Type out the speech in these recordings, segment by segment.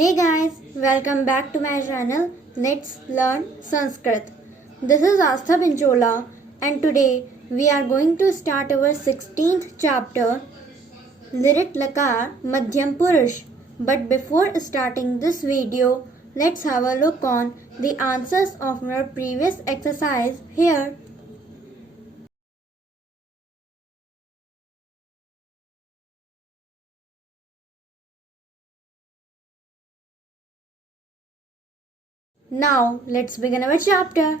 Hey guys, welcome back to my channel. Let's learn Sanskrit. This is Astha Binchola and today we are going to start our 16th chapter Lirit Lakar Madhyam Purush. But before starting this video, let's have a look on the answers of our previous exercise here. Now let's begin our chapter.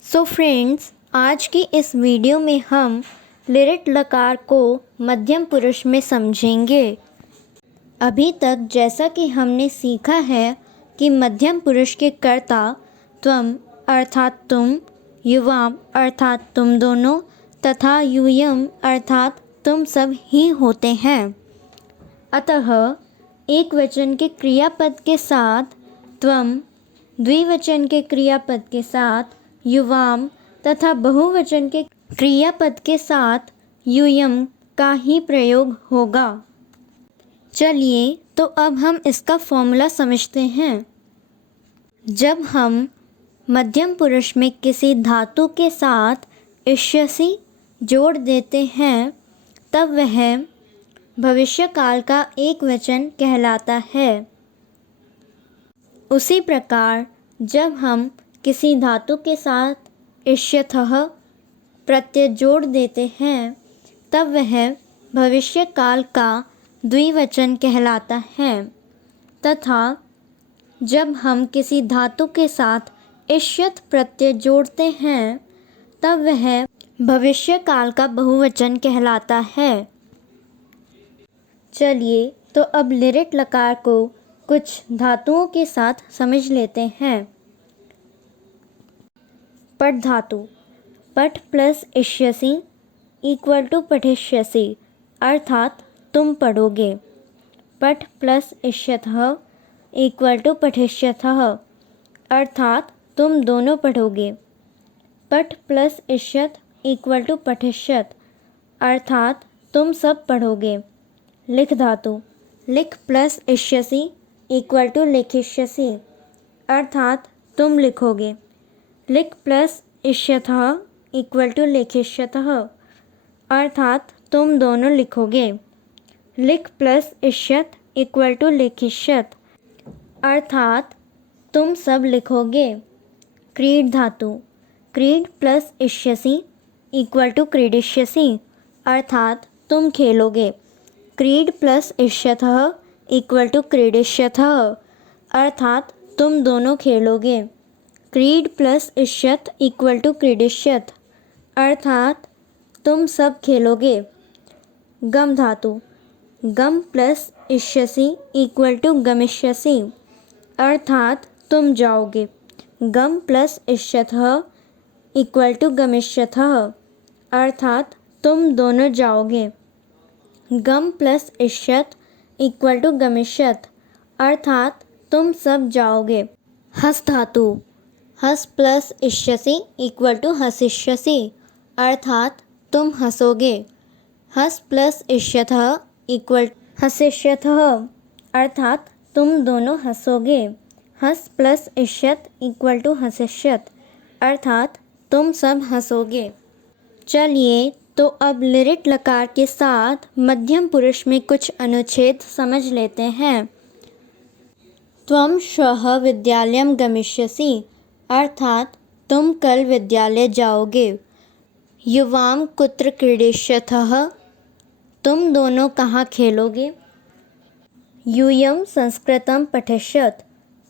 So friends, आज की इस video में हम लिरिट लकार को मध्यम पुरुष में समझेंगे। अभी तक जैसा कि हमने सीखा है कि मध्यम पुरुष के कर्ता त्वम अर्थात तुम, युवाम अर्थात तुम दोनों तथा यूयम अर्थात तुम सब ही होते हैं। अतः एक वचन के क्रियापद के साथ त्वम, द्विवचन के क्रियापद के साथ युवाम तथा बहुवचन के क्रियापद के साथ यूयम का ही प्रयोग होगा। चलिए तो अब हम इसका फॉर्मूला समझते हैं। जब हम मध्यम पुरुष में किसी धातु के साथ इष्यसि जोड़ देते हैं तब वह भविष्यकाल का एक वचन कहलाता है। उसी प्रकार जब हम किसी धातु के साथ इष्यथः प्रत्यय जोड़ देते हैं तब वह भविष्यकाल का द्विवचन कहलाता है तथा जब हम किसी धातु के साथ इष्यथ प्रत्यय जोड़ते हैं तब वह भविष्यकाल का बहुवचन कहलाता है। चलिए तो अब लिरिट लकार को कुछ धातुओं के साथ समझ लेते हैं। पठ धातु, पठ प्लस इष्यसि इक्वल टू पठिष्यसि अर्थात तुम पढ़ोगे। पठ प्लस इष्यथः इक्वल टू पठिष्यथः अर्थात तुम दोनों पढ़ोगे। पठ प्लस इष्यथ इक्वल टू पठिष्यत अर्थात तुम सब पढ़ोगे। लिख धातु, लिख प्लस इष्यसि इक्वल टू लिखिष्यसि अर्थात तुम लिखोगे। लिख प्लस इष्यथः इक्वल टू लिखिष्यतः अर्थात तुम दोनों लिखोगे। लिख प्लस इष्यत इक्वल टू लिखिष्यत अर्थात तुम सब लिखोगे। क्रीड धातु, क्रीड प्लस इष्यसि इक्वल टू क्रीडिष्यसि अर्थात तुम खेलोगे। क्रीड प्लस इष्यथः इक्वल टू क्रीडिष्यथः अर्थात तुम दोनों खेलोगे। क्रीड प्लस इष्यत इक्वल टू क्रीडिष्यत अर्थात तुम सब खेलोगे। गम धातु, गम प्लस इष्यसि इक्वल टू गमिष्यसि अर्थात तुम जाओगे। गम प्लस इष्यथः इक्वल टू गमिष्यथः अर्थात तुम दोनों जाओगे। गम प्लस इष्यत इक्वल टू गमिष्यत अर्थात तुम सब जाओगे। हस धातु, हस प्लस इष्यसि इक्वल टू हसिष्यसि अर्थात तुम हंसोगे। हस प्लस इष्यथः इक्वल हसिष्यथः अर्थात तुम दोनों हंसोगे। हस प्लस इष्यत इक्वल टू हसिष्यत अर्थात तुम सब हंसोगे। चलिए तो अब लिरिट लकार के साथ मध्यम पुरुष में कुछ अनुच्छेद समझ लेते हैं। त्वं श्वः विद्यालयं गमिष्यसि अर्थात तुम कल विद्यालय जाओगे। युवां कुत्र क्रीडिष्यथः तुम दोनों कहाँ खेलोगे। यूयं संस्कृतं पठिष्यत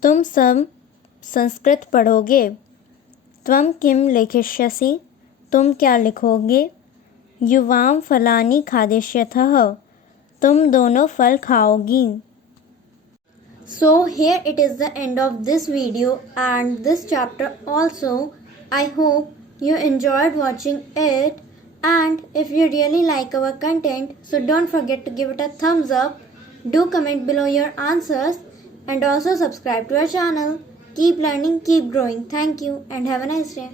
तुम सब संस्कृत पढ़ोगे। त्वं किं लिखिष्यसि तुम क्या लिखोगे। युवां फलानि खादिष्यथः तुम दोनों फल खाओगी। So here it is the end of this video and this chapter also. I hope you enjoyed watching it and if you really like our content, so don't forget to give it a thumbs up. Do comment below your answers and also subscribe to our channel. Keep learning, keep growing. Thank you and have a nice day.